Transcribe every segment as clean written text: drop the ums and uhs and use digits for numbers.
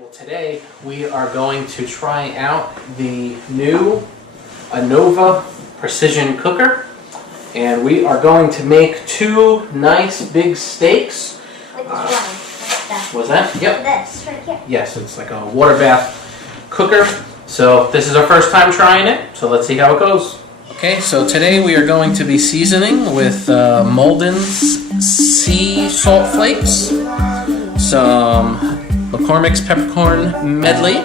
Well, today we are going to try out the new Anova precision cooker, and we are going to make two nice big steaks. With this one. Like Was that? Yep. This right here. Yes, it's like a water bath cooker. So this is our first time trying it, so let's see how it goes. Okay, so today we are going to be seasoning with Molden's sea salt flakes, some McCormick's peppercorn medley,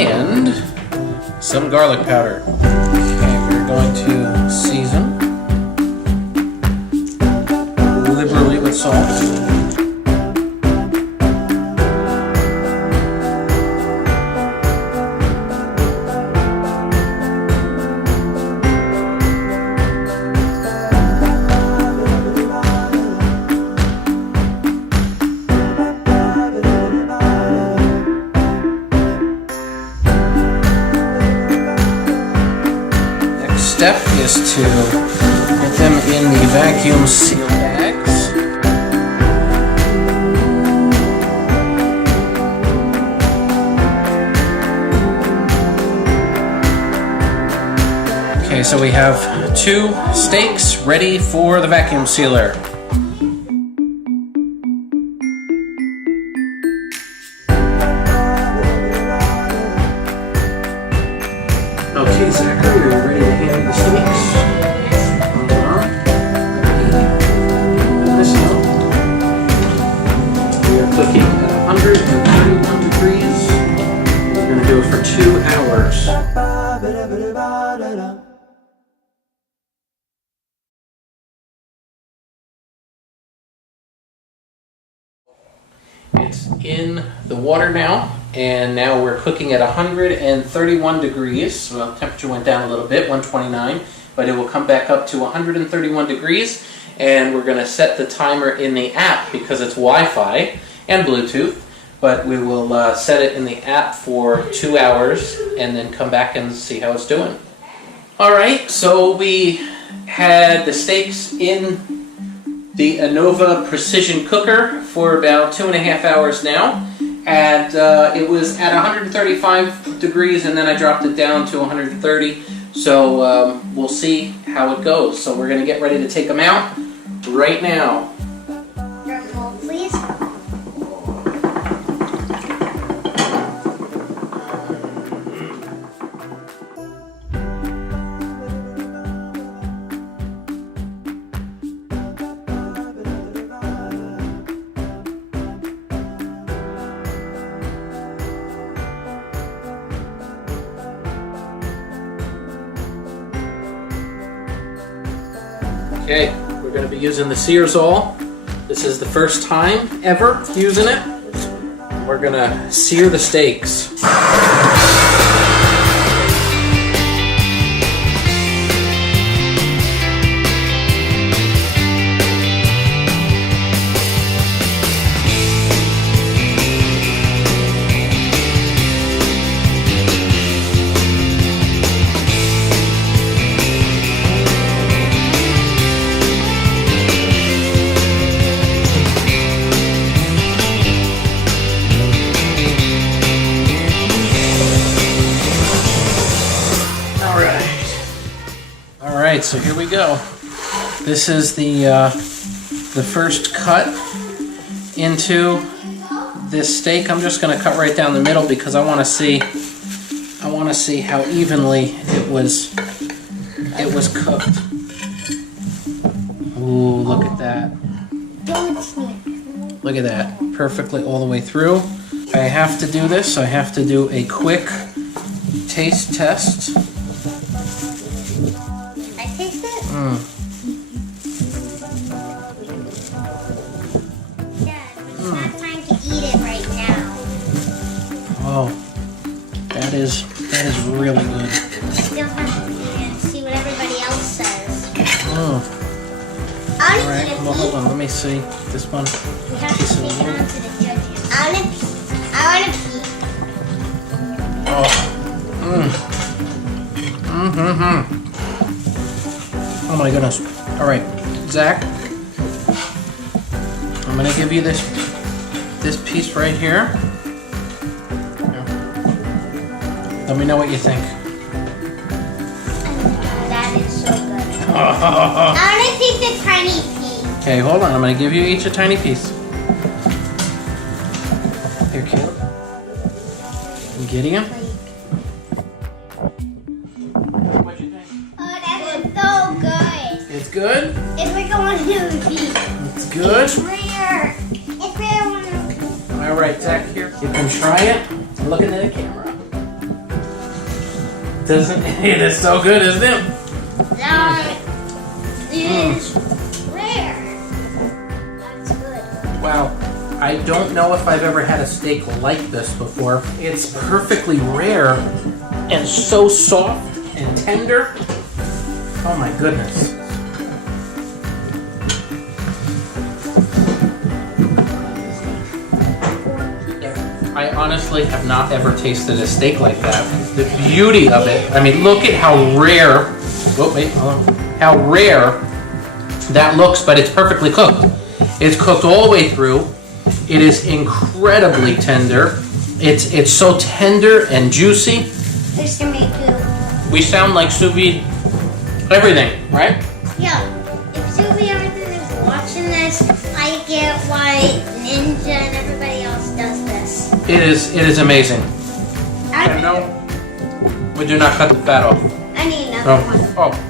and some garlic powder. Okay, we're going to season liberally with salt. Step is to put them in the vacuum seal bags. Okay, so we have two steaks ready for the vacuum sealer. Okay, Zachary, are you ready to handle the steaks? This now. We are cooking at 131 degrees. We're going to do it for 2 hours. It's in the water now, and now we're cooking at 131 degrees. Well, temperature went down a little bit, 129, but it will come back up to 131 degrees, and we're going to set the timer in the app because it's Wi-Fi and Bluetooth, but we will set it in the app for 2 hours and then come back and see how it's doing. Alright, so we had the steaks in the Anova precision cooker for about 2.5 hours now, and it was at 135 degrees, and then I dropped it down to 130, so we'll see how it goes. So we're going to get ready to take them out right now. Careful, please. Okay, we're going to be using the Searsol. This is the first time ever using it. We're going to sear the steaks. Alright, so here we go. This is the first cut into this steak. I'm just going to cut right down the middle because I want to see how evenly it was cooked. Ooh, look at that. Look at that. Perfectly all the way through. I have to do this. I have to do a quick taste test. Dad, it's not time to eat it right now. Oh, that is really good. Still have to eat it and see what everybody else says. Oh. I want All right, to eat a well, hold piece. on. Let me see this one. We have to take it on to the judges. I want a piece. I want a piece. Oh. Oh my goodness. All right, Zach. I'm gonna give you this piece right here. Let me know what you think. That is so good. I want to take the tiny piece. Okay, hold on. I'm going to give you each a tiny piece. Here, Caleb. I'm getting him. What you think? Oh, that is so good. It's good? It's like I want to repeat. It's good? It's rare. It's rare. I want to repeat. All right, Zach, here. You can try it. I'm looking at the camera. Doesn't it is so good, isn't it? It is rare. That's good. Wow. I don't know if I've ever had a steak like this before. It's perfectly rare and so soft and tender. Oh my goodness. I honestly have not ever tasted a steak like that. The beauty of it, I mean, look at how rare, how rare that looks, but it's perfectly cooked. It's cooked all the way through. It is incredibly tender. It's so tender and juicy. There's tomato. We sound like sous vide everything, right? Yeah. If Sous Vide Everything is watching this, I get why Ninja and everybody else does this. It is amazing. I No, we do not cut the fat off. need another one. Oh.